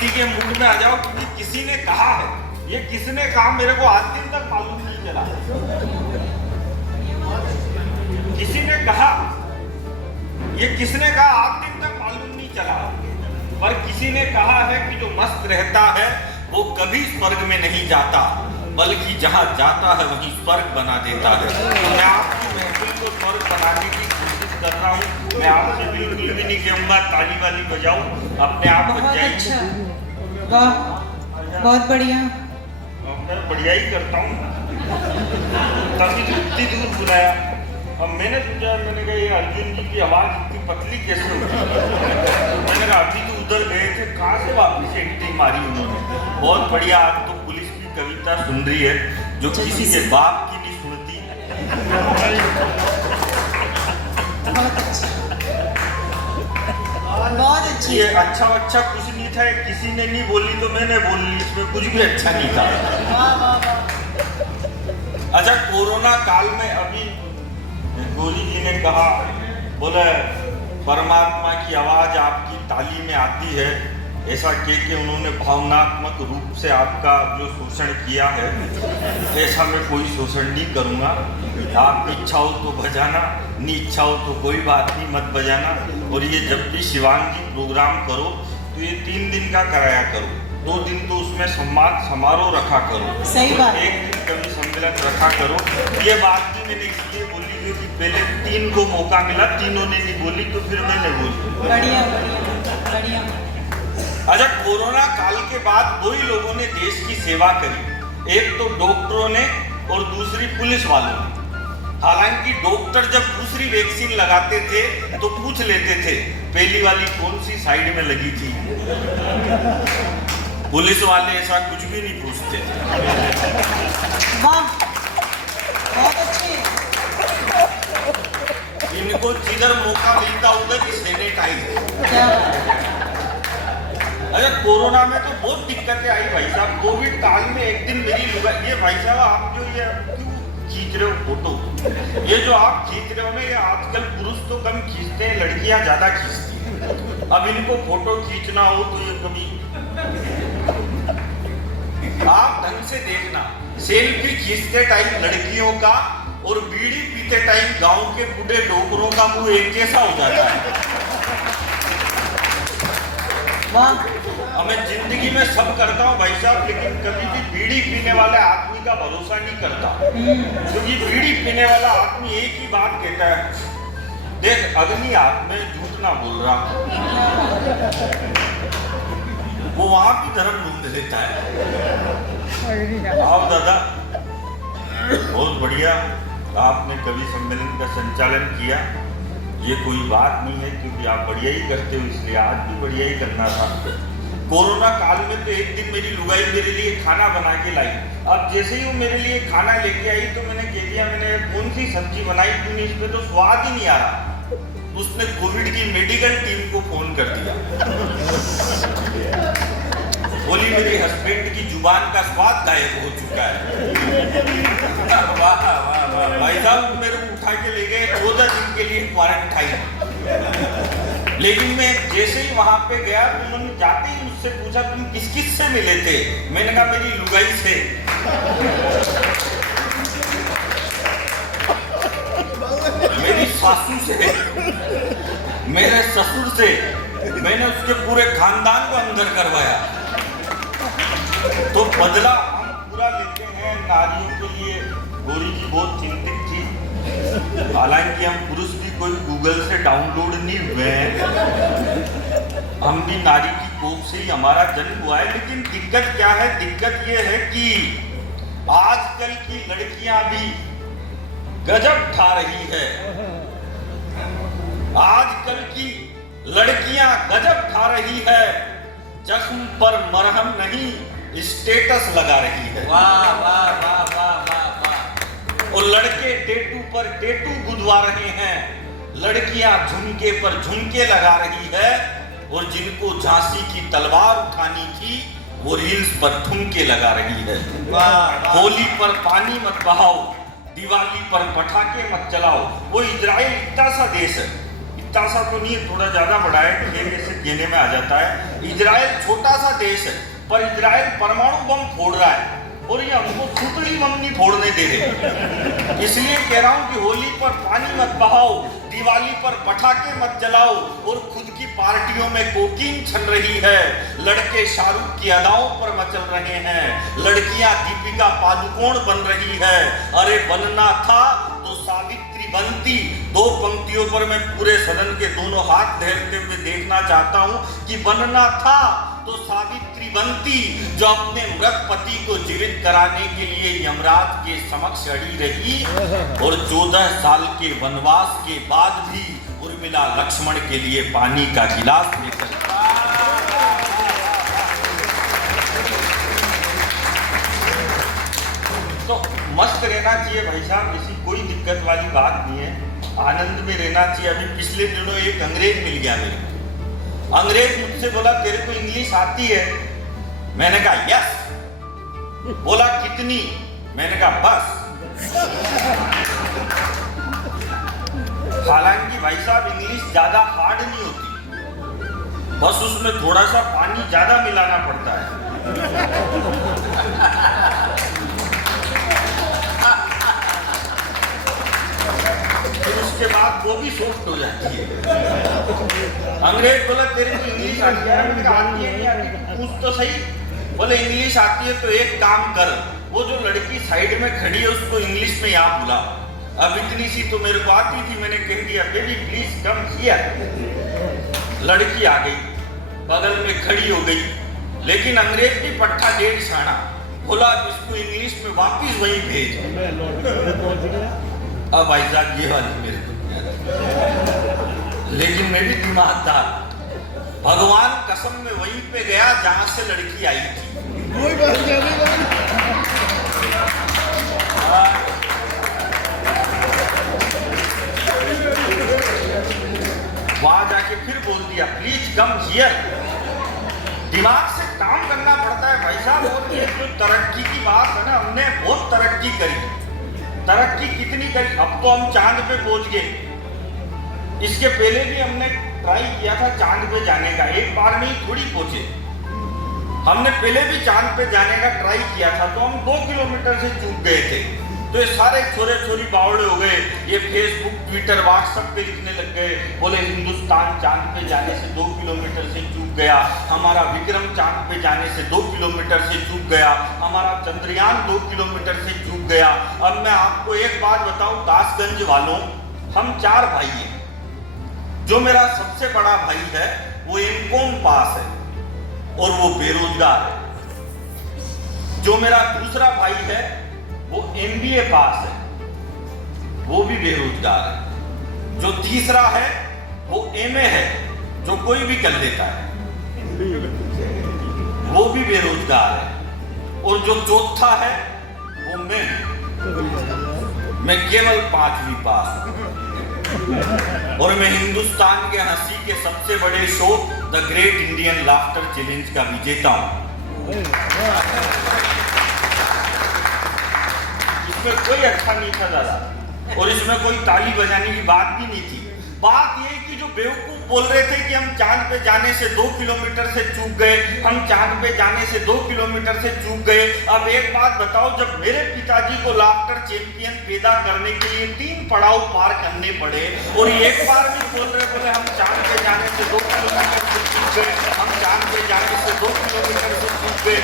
मस्ती के मूड में आ जाओ, क्योंकि किसी ने कहा है, ये किसने कहा मेरे को आज दिन तक मालूम नहीं चला। किसी ने कहा, ये किसने कहा आज दिन तक मालूम नहीं चला, पर किसी ने कहा है कि जो मस्त रहता है वो कभी स्वर्ग में नहीं जाता, बल्कि जहां जाता है वहीं स्वर्ग बना देता है। मैं आपकी महफिल को स्वर्ग बनाने की कोशिश कर रहा हूँ। मैं आपसे बिल्कुल भी नहीं कहूँगा ताली वाली बजाऊं, अपने आप बच जाइए। अच्छा, वाह, बहुत बढ़िया। मैं बढ़िया ही करता हूँ, तभी तो इतनी दूर बुलाया। अब मैंने सोचा, मैंने कहा ये अर्जुन जी की आवाज़ इतनी पतली कैसे होती है। मैंने कहा अभी तो उधर गए थे, कहाँ से वापस एंट्री मारी उन्होंने। बहुत बढ़िया। आज तो पुलिस की कविता सुन रही है जो किसी के बाप की नहीं सुनती। बहुत अच्छी। ये अच्छा कुछ नहीं था, किसी ने नहीं बोली तो मैंने बोल ली, इसमें कुछ भी अच्छा नहीं था। वाह वाह वाह। अच्छा, कोरोना काल में अभी गोली जी ने कहा, बोले परमात्मा की आवाज आपकी ताली में आती है, ऐसा कह के उन्होंने भावनात्मक रूप से आपका जो शोषण किया है, ऐसा मैं कोई शोषण नहीं करूँगा। आपकी इच्छा हो तो बजाना, नहीं इच्छा हो तो कोई बात नहीं, मत बजाना। और ये जब भी शिवांगी प्रोग्राम करो तो ये 3 दिन का कराया करो, 2 दिन तो उसमें सम्मान समारोह रखा करो, सही बात। 1 दिन कवि सम्मेलन रखा करो। ये बात भी मैंने इसलिए बोली क्योंकि पहले 3 को मौका मिला, तीनों ने नहीं बोली तो फिर मैंने बोली। बढ़िया बढ़िया बढ़िया। अच्छा, कोरोना काल के बाद 2 ही लोगों ने देश की सेवा करी, एक तो डॉक्टरों ने और दूसरी पुलिस वालों ने। हालांकि डॉक्टर जब दूसरी वैक्सीन लगाते थे तो पूछ लेते थे पहली वाली कौन सी साइड में लगी थी। पुलिस वाले ऐसा कुछ भी नहीं पूछते थे। वाह, बहुत अच्छे। इनको जिधर मौका मिलता उधर ही सैनिटाइज। क्या अरे कोरोना में तो बहुत दिक्कतें आई भाई साहब। कोविड काल में एक दिन मेरी ये भाई साहब, आप जो ये क्यों खींच रहे हो फोटो, ये जो आप खींच रहे हो ना, ये आजकल पुरुष तो कम खींचते हैं, लड़कियां ज्यादा खींचती हैं। अब इनको फोटो खींचना हो तो ये कभी आप ढंग से देखना, सेल्फी खींचते टाइम लड़कियों का और बीड़ी पीते टाइम गांव के बूढ़े डोकरों का मुंह एक जैसा हो जाता है। वाह। मैं जिंदगी में सब करता हूँ भाई साहब, लेकिन कभी भी बीड़ी पीने वाले आदमी का भरोसा नहीं करता, क्योंकि बीड़ी पीने वाला आदमी एक ही बात कहता है, देख अग्नि हाथ में, झूठ ना बोल रहा। वो वहां भी धर्म ढूंढ लेता है। आओ दादा, बहुत बढ़िया, आपने कवि सम्मेलन का संचालन किया। ये कोई बात नहीं है, क्योंकि आप बढ़िया ही करते हो, इसलिए आज भी बढ़िया ही करना था। कोरोना काल में तो एक दिन मेरी लुगाई मेरे लिए खाना बना के लाई। अब जैसे ही वो मेरे लिए खाना लेके आई तो मैंने कह दिया, मैंने कौन सी सब्जी बनाई तूने, इसमें तो स्वाद ही नहीं आ रहा। उसने कोविड की मेडिकल टीम को फोन कर दिया, बोली मेरे हस्बैंड की जुबान का स्वाद गायब हो चुका है। वाह वाह वाह भाई साहब, मेरे को उठा के ले गए 14 दिन के लिए क्वारंटाइन। लेकिन मैं जैसे ही वहां पे गया तो उन्होंने जाते ही मुझसे पूछा तुम किस किस से मिले थे। मैंने कहा मेरी लुगाई से। मेरी सासू से, मेरे ससुर से, मैंने उसके पूरे खानदान को अंदर करवाया। तो बदला हम पूरा लेते हैं नारियों के लिए। गौरी जी बहुत चिंतित थी, हालांकि हम पुरुष भी कोई गूगल से डाउनलोड नहीं हुए हैं, हम भी नारी की कोख से ही हमारा जन्म हुआ है। लेकिन दिक्कत क्या है, दिक्कत ये है कि आजकल की लड़कियां भी गजब ढा रही है। आजकल की लड़कियां गजब ढा रही है, जख्म पर मरहम नहीं स्टेटस लगा रही है। वाह वाह वाह वाह वाह वाह। और लड़के टेटू पर टेटू गुदवा रहे हैं, लड़कियां झुमके पर झुमके लगा रही है, और जिनको झांसी की तलवार उठानी थी वो रील्स पर ठुमके लगा रही है। होली पर पानी मत बहाओ, दिवाली पर पटाखे मत चलाओ। वो इजराइल इतना सा देश है, इतना सा तो नहीं है, थोड़ा ज्यादा बड़ा है, खेलने से कहने में आ जाता है। इजराइल छोटा सा देश है, पर इजराइल परमाणु बम फोड़ रहा है और ये हमको सुतड़ी बम नहीं फोड़ने दे रहे। इसलिए कह रहा हूँ कि होली पर पानी मत बहाओ, दिवाली पर पटाखे मत जलाओ और खुद की पार्टियों में कोकीन चल रही है। लड़के शाहरुख की अदाओं पर मचल रहे हैं, लड़कियां दीपिका पादुकोण बन रही है। अरे बनना था तो सावित्री बनती। दो पंक्तियों पर मैं पूरे सदन के दोनों हाथ धरते हुए देखना चाहता हूं कि बनना था तो सावित्री बनती, जो अपने मृत पति को जीवित कराने के लिए यमराज के समक्ष अड़ी रही और 14 साल के वनवास के बाद भी उर्मिला लक्ष्मण के लिए पानी का गिलास लेकर। तो मस्त रहना चाहिए भाई साहब, ऐसी कोई दिक्कत वाली बात नहीं है, आनंद में रहना चाहिए। अभी पिछले दिनों एक अंग्रेज मिल गया मेरे, अंग्रेज मुझसे बोला तेरे को इंग्लिश आती है? मैंने कहा यस। बोला कितनी? मैंने कहा बस। हालांकि भाई साहब इंग्लिश ज्यादा हार्ड नहीं होती, बस उसमें थोड़ा सा पानी ज्यादा मिलाना पड़ता है। फिर उसके बाद वो भी सॉफ्ट हो जाती है। अंग्रेज बोला तेरे को इंग्लिश आती है? मैंने कहा आती है नहीं आती, पूछ तो सही। बोले इंग्लिश आती है तो एक काम कर, वो जो लड़की साइड में खड़ी है उसको इंग्लिश में यहाँ बुला। अब इतनी सी तो मेरे को आती थी, मैंने कह दिया बेबी प्लीज कम हियर। लड़की आ गई, बगल में खड़ी हो गई, लेकिन अंग्रेज भी पट्टा डेढ़ छाना, बोला इसको इंग्लिश में वापिस वहीं भेज। अब भाई साहब ये वाली मेरे को, लेकिन मैं भी दिमागदार, भगवान कसम में वहीं पे गया जहां से लड़की आई थी। वहां जाके फिर बोल दिया प्लीज कम हियर। दिमाग से काम करना पड़ता है भाई साहब। और ये जो तरक्की की बात है ना, हमने बहुत तरक्की करी। तरक्की कितनी करी, अब तो हम चांद पे पहुंच गए। इसके पहले भी हमने ट्राई किया था चांद पे जाने का, एक बार में ही थोड़ी पहुंचे। हमने पहले भी चांद पे जाने का ट्राई किया था, तो हम 2 किलोमीटर से चूक गए थे। तो ये सारे छोरे छोरी बावड़े हो गए, ये फेसबुक ट्विटर व्हाट्सएप पे लिखने लग गए, बोले हिंदुस्तान चांद पे जाने से 2 किलोमीटर से चूक गया, हमारा विक्रम चांद पे जाने से 2 किलोमीटर से चूक गया, हमारा चंद्रयान 2 किलोमीटर से चूक गया। अब मैं आपको एक बात बताऊं, दासगंज वालों, हम 4 भाई हैं। जो मेरा सबसे बड़ा भाई है वो एमकॉम पास है और वो बेरोजगार है। जो मेरा दूसरा भाई है वो एमबीए पास है, वो भी बेरोजगार है। जो तीसरा है वो एमए है, जो कोई भी कर लेता है, वो भी बेरोजगार है। और जो चौथा है वो मैं केवल 5वीं पास हूं। और मैं हिंदुस्तान के हंसी के सबसे बड़े show the great Indian laughter challenge का विजेता हूं। इसमें कोई अच्छा नहीं था दादा, और इसमें कोई ताली बजाने की बात भी नहीं थी। बात ये कि जो बेवकूफ बोल रहे थे कि हम चांद पे जाने से 2 किलोमीटर से चूक गए, हम चांद पे जाने से 2 किलोमीटर से चूक गए। अब एक बात बताओ, जब मेरे पिताजी को लाफ्टर चैंपियन पैदा करने के लिए 3 पड़ाव पार करने पड़े और एक बार भी बोल रहे बोले हम चांद पे जाने से 2 किलोमीटर से चूक गए, हम चांद पे जाने से 2 किलोमीटर से चूक गए।